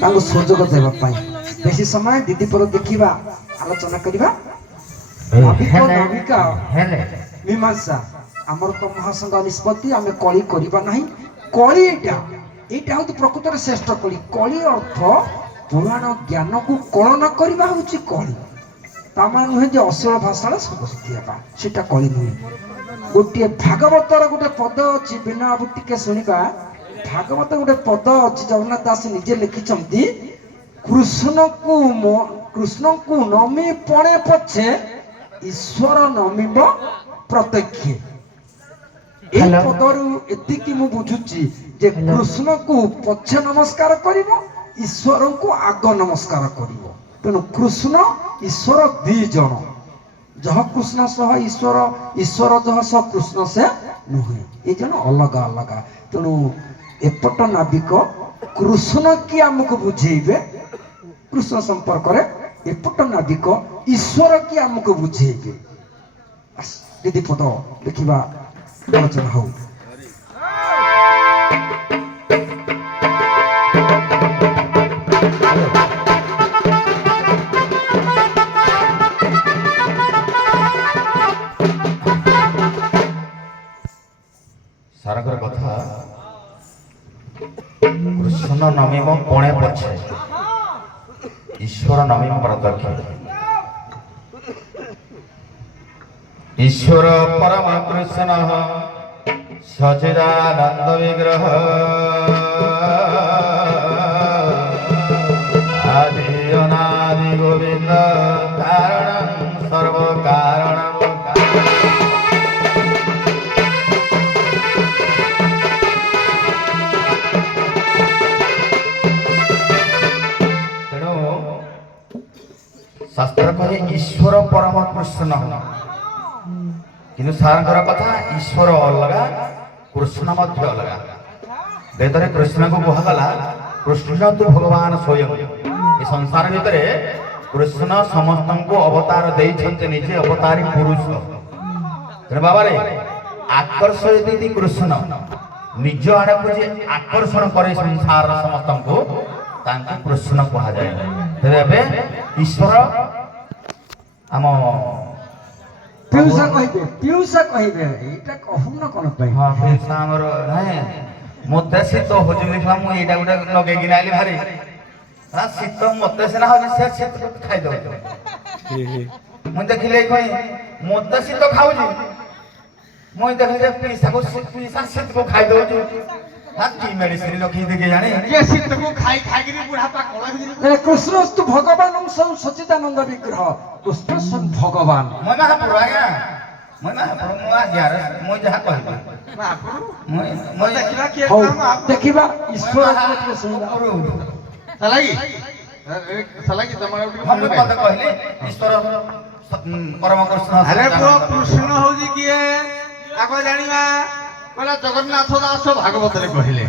ताको सुजोग देबा पाई बेसी समय दीदी पर देखिबा आलोचना करिबा नाविका मीमांसा आमर तो महासंघ निष्पत्ति आम कली करिबा नाही कली एटा हूँ प्रकृत श्रेष्ठ कली कली अर्थ पुराण ज्ञान को कलन करवा हूँ कली तामान नुहे जे अश्लील भाषा सब शिखा सीटा कली नुहे गोटे भागवतर गोटे पद अच्छी बिना अब टिके शुणा भागवत गोटे पद अच्छी जगन्नाथ दास निजे लिखिंट कृष्ण को नमी पड़े पछे ईश्वर नमिब प्रत्यक्ष पदर एति मु बुझुची जे कृष्ण को पछे नमस्कार करिवो ईश्वर को आग नमस्कार करिवो तेणु कृष्ण ईश्वर दी जन जह कृष्ण सह ईश्वर ईश्वर जह सह कृष्ण से नुहे ये जन अलग अलग तेणु एपट नाविक कृष्ण की आमको बुझेबे कृष्ण संपर्क रे एपट नाविक ईश्वर की आमको बुझेबे दीदी पद देखिबा आलोचना हो सारकर कथा कृष्ण नमिम पणे पछे ईश्वर नमिम प्रत्यक्ष ईश्वर परम कृष्ण सचिदानंद विग्रह आदि अनादि गोविंद कारणं सर्व कारणं शास्त्र कहे ईश्वर परम कृष्ण किंतु सारंकर कथा ईश्वर अलगा कृष्ण मध्य अलगा वेद रे कृष्ण को कहगला कृष्ण तो भगवान स्वयं ये संसार भितर कृष्ण समस्त को अवतार देइछन्ते निजे अवतारी पुरुष तेरे बाबा रे आकर्षयति कृष्ण निज आड़ को जे आकर्षण करे संसार समस्त को तांको कृष्ण कहा जाए तेरे ईश्वर आम पियूषा कहिबे एटा कहू न कोन पई हां पियूषा हमर नाही मोते शीत होजु लिखला मु एटा गुडा लगे गिनाली भारी हां शीत मोते सेना हो से शीत खाइ दो मु देखिले कोई मोते शीत खाउजी मु देखिले पियूषा शीत को खाइ दो हां की मेडिसिन लखी देके जाने ये शीत को खाइ खागिरी बुढ़ापा कोला कृष्णस्तु भगवान सच्चिदानंद विग्रह कृष्ण भगवान मैं महापुर आज्ञा मैं महापुर मु आज्ञा मु जहा कहबा महापुर मैं देखिबा के काम देखिबा ईश्वर के सुनबा सलागी तमरा हम पद कहले ईश्वर परम कृष्ण अरे प्रो कृष्ण होजी किए आको जानिबा बोले जगन्नाथ दास भागवत रे कहले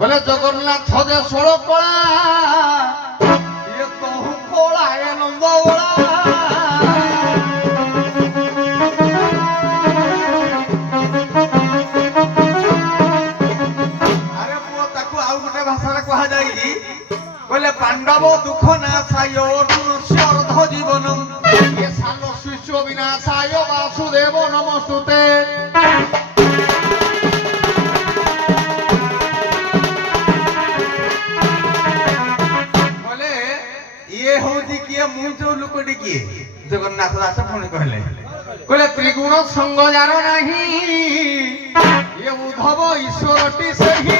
बोले जगन्नाथ दे 16 कला ये कहू कोला आनंद बोला अरे पुओ ताकू आउ गोटे भाषा रे कहा जाई बोले पांडव दुख नाशाय मनुष्य अर्ध जीवन ये सालो शिष्य विनाशाय वासुदेव नमस्तुते जगन्नाथ दास पुणी कहले कहले त्रिगुण संग जार नहीं ये उद्धव ईश्वरटी सही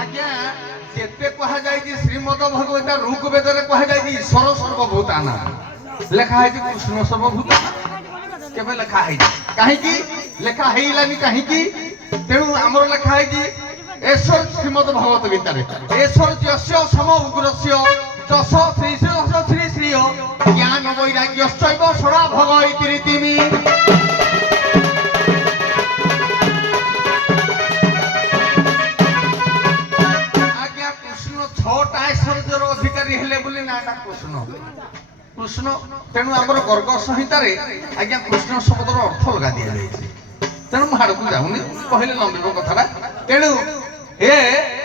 आज्ञा केते कहा जाय कि श्रीमद भगवत ऋग्वेद रे कहा जाय कि ईश्वर सर्वभूताना लेखा है कि कृष्ण सर्वभूताना केबे लेखा है काहे कि लेखा हेइलानी काहे कि तेणु हमर लेखा है कि ईश्वर श्रीमद भगवत गीतारे ईश्वर यस्य सम उग्रस्य जस श्री श्री श्री ज्ञान वैराग्यश्चैव सदा भग इति रीतिमि आज्ञा कृष्ण 6टा ऐश्वर्यर अधिकारी हेले बोली नाटा कृष्ण कृष्ण तेणु हमर गर्ग संहिता रे आज्ञा कृष्ण शब्दर अर्थ लगा दिया जायछि ତେଣୁ ମୁଁ ଆଡ଼କୁ ଯାଉନି କହିଲେ ଲମ୍ବିବ କଥାଟା। ତେଣୁ ଏ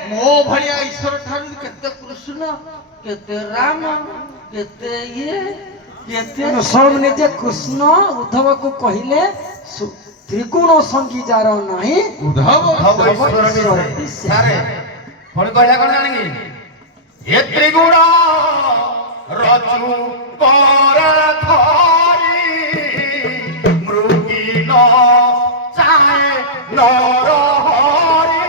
ମୋ ଭଳିଆ ଈଶ୍ୱର ଠାରୁ କେତେ କୃଷ୍ଣ କେତେ ରାମ କେତେ ଇଏ କେତେ ସ୍ୱୟଂ ନିଜେ କୃଷ୍ଣ ଉଦ୍ଧବକୁ କହିଲେ ତ୍ରିଗୁଣ ସଙ୍ଗୀ ଯାର ନାହିଁ ଉଦ୍ଧବ ସାରେ ପୁଣି କହିଲା କଣ ଜାଣିକି ଏ ତ୍ରିଗୁଣ ରଜୁ କରା ଧରି ମୃଗୀ ନ ଚାହେ ନର ହରି।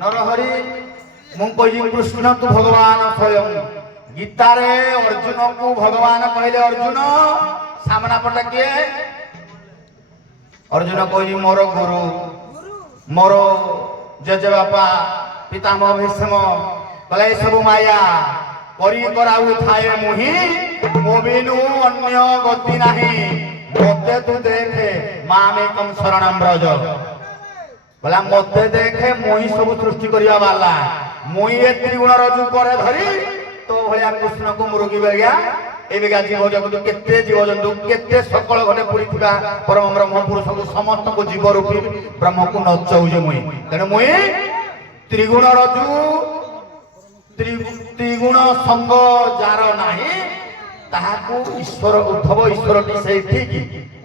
ନରହରି ମୁଁ କହିଲି କୃଷ୍ଣ ତୁ ଭଗବାନ ସ୍ୱୟଂ। ଗୀତାରେ ଅର୍ଜୁନକୁ ଭଗବାନ କହିଲେ ଅର୍ଜୁନ ସାମନା ପଟେ କିଏ? ଅର୍ଜୁନ କହିଲି ମୋର ଗୁରୁ ମୋର ଜେଜେବାପା ପିତାମହ ଭୀଷ୍ମ କହିଲେ ଏସବୁ ମାୟା କରି କରାଉଥାଏ ମୁହିଁ ମୋ ବିନୁ ଅନ୍ୟ ଗତି ନାହିଁ ମୋତେ ତୁ ଦେଖେ ମାମେକଂ ଶରଣଂ ବ୍ରଜ। ବୋଲା ମତେ ଦେଖେ ମୁଇଁ ସବୁ ସୃଷ୍ଟି କରିବା ବାଲା ମୁଇଁ ଏ ତ୍ରିଗୁଣ ରଜୁ ପରେ ଧରି ତୋ ଭଳିଆ କୃଷ୍ଣକୁ ମୃଗୀ ବେଳିଆ ଏବେକା ଜୀବଜନ୍ତୁ କେତେ ଜୀବଜନ୍ତୁ କେତେ ସକଳ ଘଟେ ପୁରିଥିବା ପରମ ବ୍ରହ୍ମ ପୁରୁଷକୁ ସମସ୍ତଙ୍କୁ ଜୀବ ରୂପୀ ବ୍ରହ୍ମକୁ ନଚଉଛେ ମୁଇଁ। ତେଣୁ ମୁଇଁ ତ୍ରିଗୁଣ ରଜୁ ତ୍ରିଗୁଣ ସଙ୍ଗ ଯାର ନାହିଁ ତାହାକୁ ଈଶ୍ୱର ଉଦ୍ଧବ ଈଶ୍ୱରଟି ସେଇଠି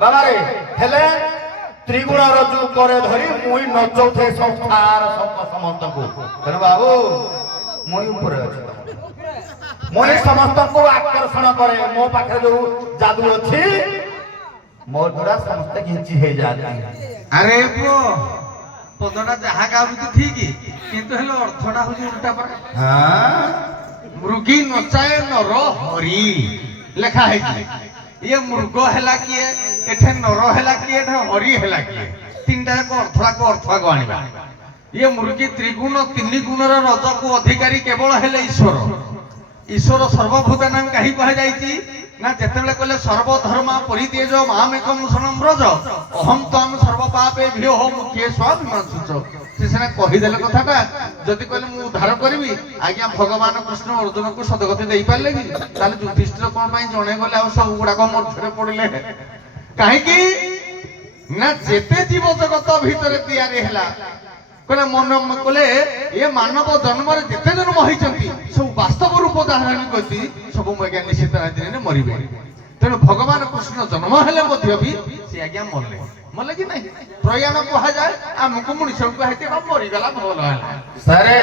ବାବାରେ ହେଲେ ତ୍ରିଗୁଣ ରଜୁ ପରେ ଧରି ମୁଇଁ ନଚଉଥାଏ ସଂସାର ସମସ୍ତଙ୍କୁ। ତେଣୁ ବାବୁ ମୁଇଁ ଉପରେ ଅଛି ମୁଇଁ ସମସ୍ତଙ୍କୁ ଆକର୍ଷଣ କରେ ମୋ ପାଖରେ ଯୋଉ ଯାଦୁ ଅଛି ମୋ ଦ୍ୱାରା ସମସ୍ତେ ଘିଞ୍ଚି ହେଇଯାଆନ୍ତି। ଆରେ ପୁଅ ପଦଟା ଯାହା ଗାଉଛି ଠିକ କିନ୍ତୁ ହେଲେ ଅର୍ଥଟା ହଉଛି ଉଲ୍ଟା ପରା। ମୃଗୀ ନଚାଏ ନର ହରି ଲେଖା ହେଇଛି। ଇଏ ମୃଗ ହେଲା କିଏ ଏଠେ ନର ହେଲା କିଏ ଏଠେ ହରି ହେଲା କିଏ ତିନିଟା ଯାକ ଅର୍ଥକୁ ଆଣିବା। ଇଏ ମୃଗୀ ତ୍ରିଗୁଣ ତିନି ଗୁଣର ରଜକୁ ଅଧିକାରୀ କେବଳ ହେଲେ ଈଶ୍ୱର। ଈଶ୍ୱର ସର୍ବଭୂତାନାଂ କାହିଁ କୁହାଯାଇଛି ନା ଯେତେବେଳେ କହିଲେ ସର୍ବଧର୍ମ ପରିତ୍ୟଜ ମାମେକଂ ଶରଣଂ ବ୍ରଜ ଅହଂ ତ୍ୱାଂ ସର୍ବ ପାପେଭ୍ୟୋ ମୁଖ୍ୟେ ସ୍ୱାଭିମାନସୁଚ। ସେ ସିନା କହିଦେଲେ କଥାଟା ଯଦି କହିଲେ ମୁଁ ଉଦ୍ଧାର କରିବି ଆଜ୍ଞା ଭଗବାନ କୃଷ୍ଣ ଅର୍ଜୁନକୁ ସଦଗତି ଦେଇପାରିଲେ କି? ତାହେଲେ ଯୁଧିଷ୍ଠିର କଣ ପାଇଁ ଜଣେ ଗଲେ ଆଉ ସବୁ ଗୁଡାକ ମଧ୍ୟରେ ପଡିଲେ? କାହିଁକି ନା ଯେତେ ଜୀବ ଜଗତ ଭିତରେ ତିଆରି ହେଲା କହିଲେ ମନ କହିଲେ ଏ ମାନବ ଜନ୍ମରେ ଯେତେ ଜନ୍ମ ହେଇଛନ୍ତି ସବୁ ବାସ୍ତବ ରୂପ ଧାରଣ କରି ସବୁ ଆଜ୍ଞା ନିଶ୍ଚିତ ଦିନରେ ମରିବେ। ତେଣୁ ଭଗବାନ କୃଷ୍ଣ ଜନ୍ମ ହେଲେ ମଧ୍ୟ ବି ସେ ଆଜ୍ଞା ମଲେ କି ନାହିଁ? ପ୍ରୟାଣ କୁହାଯାଏ ଆମକୁ ମଣିଷକୁ କୁହାଯାଇଛି ମରିଗଲା ଭଲ ହେଲା ସାରେ।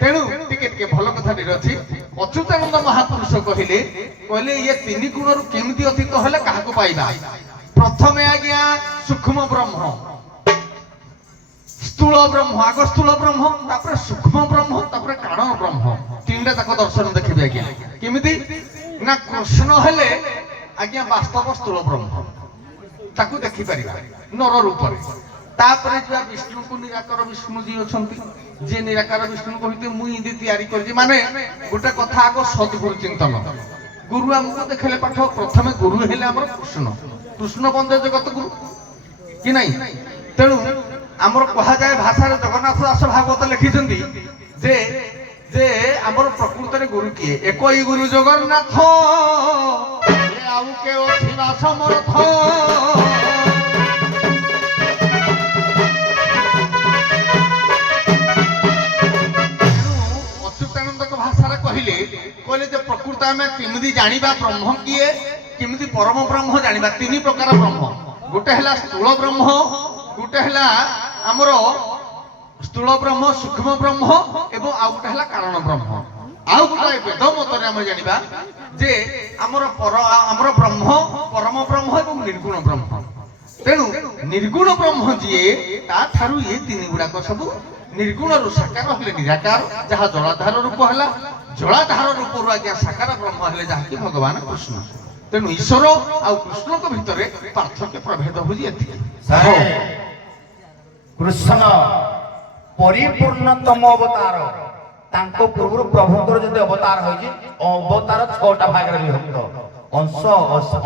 ତେଣୁ ଟିକେ ଭଲ କଥାଟିରେ ଅଛି ଅଚ୍ୟୁତାନନ୍ଦ ମହାପୁରୁଷ କହିଲେ ଇଏ ତିନି ଗୁଣରୁ କେମିତି ଅତୀତ ହେଲେ କାହାକୁ ପାଇବା? ପ୍ରଥମେ ଆଜ୍ଞା ସୂକ୍ଷ୍ମ ବ୍ରହ୍ମ ସ୍ଥୂଳ ବ୍ରହ୍ମ ଆଗ ସ୍ଥୂଳ ବ୍ରହ୍ମ ତାପରେ ସୂକ୍ଷ୍ମ ବ୍ରହ୍ମ ତାପରେ କାରଣ ବ୍ରହ୍ମ ତିନିଟା ତାଙ୍କ ଦର୍ଶନ ଦେଖିବେ ଆଜ୍ଞା। କେମିତି ନା କୃଷ୍ଣ ହେଲେ ଆଜ୍ଞା ବାସ୍ତବ ସ୍ଥୂଳ ବ୍ରହ୍ମ ତାକୁ ଦେଖିପାରିବା ନର ରୂପରେ। ତାପରେ ଯିବା ବିଷ୍ଣୁକୁ ନିରାକାର ବିଷ୍ଣୁ ଯିଏ ଅଛନ୍ତି ଯିଏ ନିରାକାର ବିଷ୍ଣୁଙ୍କୁ ଭିତରେ ମୁଁ ଇନ୍ତି ତିଆରି କରିଛି ମାନେ ଗୋଟେ କଥା ଆଗ ସଦ୍ଗୁରୁ ଚିନ୍ତନ। ଗୁରୁ ଆମକୁ ଦେଖେଇଲେ ପାଠ ପ୍ରଥମେ ଗୁରୁ ହେଲେ ଆମର କୃଷ୍ଣ ବନ୍ଦେ ଜଗତ ଗୁରୁ କି ନାହିଁ? ତେଣୁ ଆମର କୁହାଯାଏ ଭାଷାରେ ଜଗନ୍ନାଥ ଦାସ ଭାଗବତ ଲେଖିଛନ୍ତି ଯେ ଯେ ଆମର ପ୍ରକୃତରେ ଗୁରୁ କିଏ? ଏକଇ ଗୁରୁ ଜଗନ୍ନାଥ ଆଉ କେ ଅଛି ବା ସମର୍ଥ। ଅଚ୍ୟୁତାନନ୍ଦଙ୍କ ଭାଷାରେ କହିଲେ ଯେ ପ୍ରକୃତ ଆମେ କେମିତି ଜାଣିବା ବ୍ରହ୍ମ କିଏ କେମିତି ପରମ ବ୍ରହ୍ମ ଜାଣିବା? ତିନି ପ୍ରକାର ବ୍ରହ୍ମ। ଗୋଟେ ହେଲା ସ୍ଥୂଳ ବ୍ରହ୍ମ ଗୋଟେ ହେଲା ଆମର ସ୍ଥୂଳ ବ୍ରହ୍ମ ସୂକ୍ଷ୍ମ ବ୍ରହ୍ମ ଏବଂ ଆଉ ଗୋଟେ ହେଲା କାରଣ ବ୍ରହ୍ମ। ଆଉ ଗୋଟେ ବେଦ ମତରେ ଆମେ ଜାଣିବା ଯେ ଆମର ବ୍ରହ୍ମ ପରମ ବ୍ରହ୍ମ ଏବଂ ନିର୍ଗୁଣ ବ୍ରହ୍ମ। ତେଣୁ ନିର୍ଗୁଣ ବ୍ରହ୍ମ ଯିଏ ତାଠାରୁ ଇଏ ତିନି ଗୁଡାକ ସବୁ ନିର୍ଗୁଣରୁ ସାକାର ହେଲେ ନିରାକାର ଯାହା ଜଳାଧାର ରୂପ ହେଲା ଜଳାଧାର ରୂପରୁ ଆଜ୍ଞା ସାକାର ବ୍ରହ୍ମ ହେଲେ ଯାହାକି ଭଗବାନ କୃଷ୍ଣ। ତେଣୁ ଈଶ୍ୱର ଆଉ କୃଷ୍ଣଙ୍କ ଭିତରେ ପାର୍ଥକ୍ୟ ପ୍ରଭେଦ ହଉଛି ଏତିକି। କୃଷ୍ଣ ପରିପୂର୍ଣ୍ଣତମ ଅବତାର ତାଙ୍କ ପୂର୍ବରୁ ପ୍ରଭୁଙ୍କର ଯଦି ଅବତାର ହୋଇଛି ଅବତାର 6ଟା ଭାଗରେ ବିଭକ୍ତ। ଅଂଶ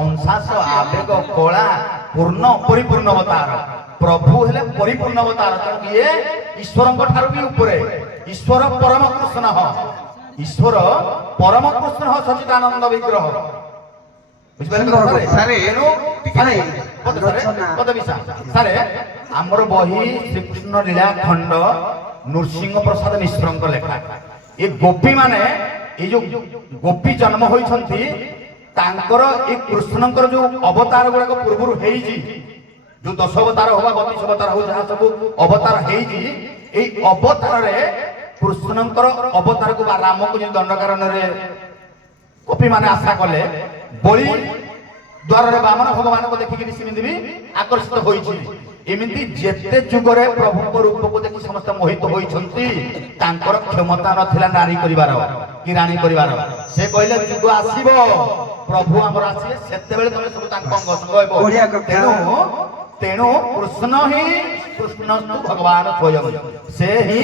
ଅଂଶାସ ଆବେଗ କଳା ପୂର୍ଣ୍ଣ ପରିପୂର୍ଣ୍ଣ ଅବତାର। ପ୍ରଭୁ ହେଲେ ପରିପୂର୍ଣ୍ଣ ଅବତାର ତେଣୁ ଇଏ ଈଶ୍ୱରଙ୍କ ଠାରୁ ବି ଉପରେ ଈଶ୍ୱର ପରମ କୃଷ୍ଣ ଈଶ୍ୱର ପରମ କୃଷ୍ଣ ସଚିଦାନନ୍ଦ ବିଗ୍ରହ ବୁଝିପାରିଲେ ସାରେ ସାରେ ଆମର ବହି ଶ୍ରୀକୃଷ୍ଣ ଲୀଳା ଖଣ୍ଡ ନୃସିଂହ ପ୍ରସାଦ ମିଶ୍ରଙ୍କ ଲେଖା ଏ ଗୋପୀ ମାନେ ଏ ଯୋଉ ଗୋପୀ ଜନ୍ମ ହୋଇଛନ୍ତି ତାଙ୍କର ଏ କୃଷ୍ଣଙ୍କର ଯୋଉ ଅବତାର ଗୁଡାକ ପୂର୍ବରୁ ହେଇଛି ଯୋଉ 10 ଅବତାର ହବା 32 ଅବତାର ହଉ ଯାହା ସବୁ ଅବତାର ହେଇଛି ଏଇ ଅବତାରରେ କୃଷ୍ଣଙ୍କର ଅବତାରକୁ ବା ରାମକୁ ଯୋଉ ଦଣ୍ଡକାରଣ୍ୟରେ ଗୋପୀ ମାନେ ଆଶା କଲେ ବଳି ଦ୍ୱାରରେ ବାମନ ଭଗବାନଙ୍କୁ ଦେଖିକି ସେମିତି ବି ଆକର୍ଷିତ ହୋଇଛି ଏମିତି ଯେତେ ଯୁଗରେ ପ୍ରଭୁଙ୍କ ରୂପକୁ ଦେଖି ସମସ୍ତେ ମୋହିତ ହୋଇଛନ୍ତି ତାଙ୍କର କ୍ଷମତା ନଥିଲା ନାରୀ କରିବାର କି ରାଣୀ କରିବାର ସେ କହିଲେ ଯୁଗ ଆସିବ ପ୍ରଭୁ ଆମର ଆସିଲେ ସେତେବେଳେ ତମେ ସବୁ ତାଙ୍କ ଅଙ୍ଗ ସଙ୍ଗ ହେବ ତେଣୁ କୃଷ୍ଣ ହିଁ କୃଷ୍ଣସ୍ତୁ ଭଗବାନ ସ୍ୱୟଂ ସେ ହିଁ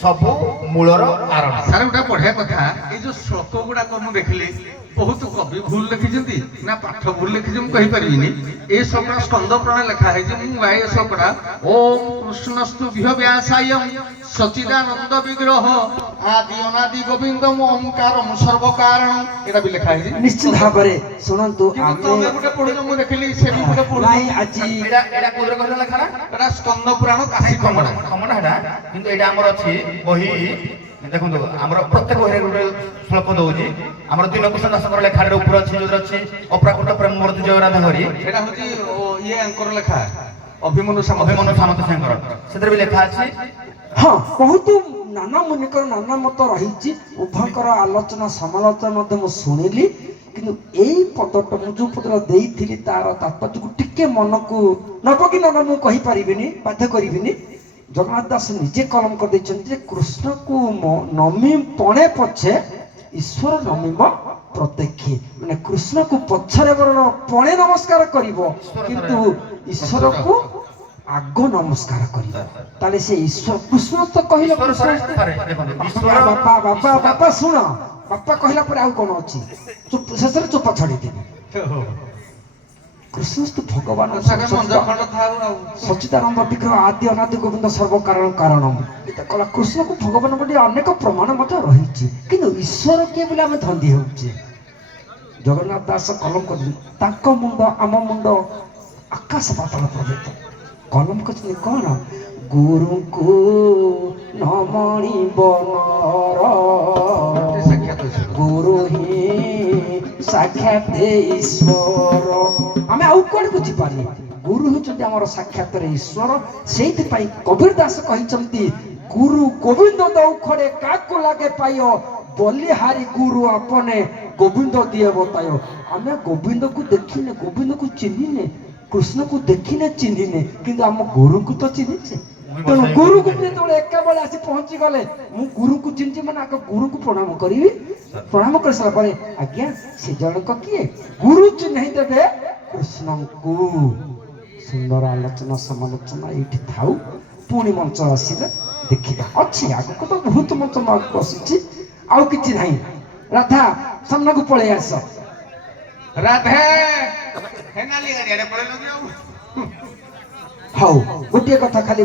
ସବୁ ମୂଳର କାରଣ ସାର୍ ଗୋଟେ ବଢିଆ କଥା ଏଇ ଯୋଉ ଶ୍ଲୋକ ଗୁଡାକ ମୁଁ ଦେଖିଲି ବହୁତ କବି ଭୁଲ ଲେଖିଛନ୍ତି ନା ପାଠ ଭୁଲ ଲେଖିଛି ମୁଁ କହିପାରିବିନି ଏ ଶ୍ଲୋକଟା ସ୍କନ୍ଦ ପୁରାଣ ଲେଖା ହେଇଛି ମୁଁ ଗାଏ ଏ ଶ୍ଲୋକଟା ଓಂ କୃଷ୍ଣସ୍ତୁ ବ୍ୟାସାୟ ସଚିଦାନନ୍ଦ ବିଗ୍ରହ ଆଦି ଅନାଦି ଗୋବିନ୍ଦମ ଓଂକାରମ୍ ସର୍ବ କାରଣ ଏଟା ବି ଲେଖା ହେଇଛି ନିଶ୍ଚିତ ଭାବରେ ଶୁଣନ୍ତୁ ତମେ ଗୋଟେ ପଢିଲ ମୁଁ ଦେଖିଲି ସେ ବି ଗୋଟେ ପଢିଲ ନାଇଁ ଆଜି ଏଟା କୋଉଥିରେ କହିଲ ଲେଖା ନା ଏଟା ସ୍କନ୍ଦ ପୁରାଣ କାଶୀ ଖମଣା ଖମଣା ହେଟା କିନ୍ତୁ ଏଇଟା ଆମର ଅଛି ବହି ଦେଖନ୍ତୁ ଆମର ପ୍ରତ୍ୟେକ ବହିରେ ଗୋଟେ ଶ୍ଲୋକ ଦଉଛି ଆମର ଦିନକୃଷ୍ଣ ଦାସଙ୍କର ଲେଖାରେ ଉପରେ ଅଛି ଯୋଉଟା ଅଛି ଅପ୍ରାକୃତ ପ୍ରେମ ମୂର୍ତ୍ତି ଜୟରାଧ ହରି ଏଟା ହଉଛି ଇଏ ଆଙ୍କର ଲେଖା ଅଭିମନ୍ୟୁ ସାମନ୍ତ ସାଙ୍କର ସେଥିରେ ବି ଲେଖା ଅଛି ହଁ ବହୁତ ନାନା ମୁନିଙ୍କର ନାନା ମତ ରହିଛି ଉଭୟଙ୍କର ଆଲୋଚନା ସମାଲୋଚନା ମଧ୍ୟ ମୁଁ ଶୁଣିଲି କିନ୍ତୁ ଏଇ ପଦଟା ମୁଁ ଯୋଉ ପଦଟା ଦେଇଥିଲି ତାର ତାତ୍ପର୍ଯ୍ୟକୁ ଟିକେ ମନକୁ ନବ କି ନବ ମୁଁ କହିପାରିବିନି ବାଧ୍ୟ କରିବିନି ଜଗନ୍ନାଥ ଦାସ ନିଜେ କଲମ କରିଦେଇଛନ୍ତି ଯେ କୃଷ୍ଣକୁ ନମି ପଣେ ପଛେ ଈଶ୍ୱର ନମିବ ପ୍ରତ୍ୟକ୍ଷେ ମାନେ କୃଷ୍ଣକୁ ପଛରେ ବରଣ ପଣେ ନମସ୍କାର କରିବ କିନ୍ତୁ ଈଶ୍ୱରକୁ ଆଗ ନମସ୍କାର କରିବ ତାହେଲେ ସେ ଈଶ୍ୱର କୃଷ୍ଣ ତ କହିଲେ ବାପା ଶୁଣ ବାପା କହିଲା ପରେ ଆଉ କଣ ଅଛି ଶେଷରେ ଚୋପା ଛାଡିଦେବି କୃଷ୍ଣସ୍ତୁ ଭଗବାନ ସଚିଦାନନ୍ଦ ବିଗ୍ରହ ଆଦି ଅନାଦି ଗୋବିନ୍ଦ ସର୍ବ କାରଣ କାରଣମ୍ ଏଟା କଲା କୃଷ୍ଣକୁ ଭଗବାନ ବୋଲି ଅନେକ ପ୍ରମାଣ ମଧ୍ୟ ରହିଛି କିନ୍ତୁ ଈଶ୍ୱର କିଏ ବୋଲି ଆମେ ଧନ୍ଦି ହେଉଛେ ଜଗନ୍ନାଥ ଦାସ କଲମ କରିଛନ୍ତି ତାଙ୍କ ମୁଣ୍ଡ ଆମ ମୁଣ୍ଡ ଆକାଶ ପାତାଳ ପ୍ରଭେଦ କଲମ କରିଛନ୍ତି କଣ ଗୁରୁଙ୍କୁ ନମଣିବ ନର ଗୁରୁ ହିଁ ସାକ୍ଷାତ ଈଶ୍ୱର ଆମେ ଆଉ କୁଆଡେ ବୁଝିପାରିନି ଗୁରୁ ହେଉଛନ୍ତି ଆମର ସାକ୍ଷାତରେ ଈଶ୍ୱର ସେଇଥିପାଇଁ କବୀର ଦାସ କହିଛନ୍ତି ଗୁରୁ ଗୋବିନ୍ଦ ଦଉଖରେ କାକୁ ଲାଗେ ପାୟ ବଲିହାରି ଗୁରୁ ଆପନେ ଗୋବିନ୍ଦ ଦିଏ ବତାୟ ଆମେ ଗୋବିନ୍ଦକୁ ଦେଖିନେ ଗୋବିନ୍ଦକୁ ଚିହ୍ନିନେ କୃଷ୍ଣକୁ ଦେଖିନେ ଚିହ୍ନିନେ କିନ୍ତୁ ଆମ ଗୁରୁଙ୍କୁ ତ ଚିହ୍ନିଛେ ତେଣୁ ଗୁରୁକୁ ଯେତେବେଳେ ଏକାବେଳେ ଆସି ପହଞ୍ଚି ଗଲେ ମୁଁ ଗୁରୁକୁ ଚିହ୍ନିଛି ମାନେ ଆଗ ଗୁରୁକୁ ପ୍ରଣାମ କରିବି ପ୍ରଣାମ କରିସାରିଲା ପରେ ଆଜ୍ଞା ସେ ଜଣକ କିଏ ଗୁରୁ ଚିହ୍ନେଇ ଦେବେ କୃଷ୍ଣଙ୍କୁ ସୁନ୍ଦର ଆଲୋଚନା ସମାଲୋଚନା ଏଇଠି ଥାଉ ପୁଣି ମଞ୍ଚ ଆସିଲେ ଦେଖିବା ଅଛି ଆଗକୁ ତ ବହୁତ ମଞ୍ଚ ଆଗକୁ ଆସିଛି ଆଉ କିଛି ନାହିଁ ରାଧା ସାମ୍ନାକୁ ପଳେଇ ଆସ ରାଧେ ହଉ ଗୋଟିଏ କଥା ଖାଲି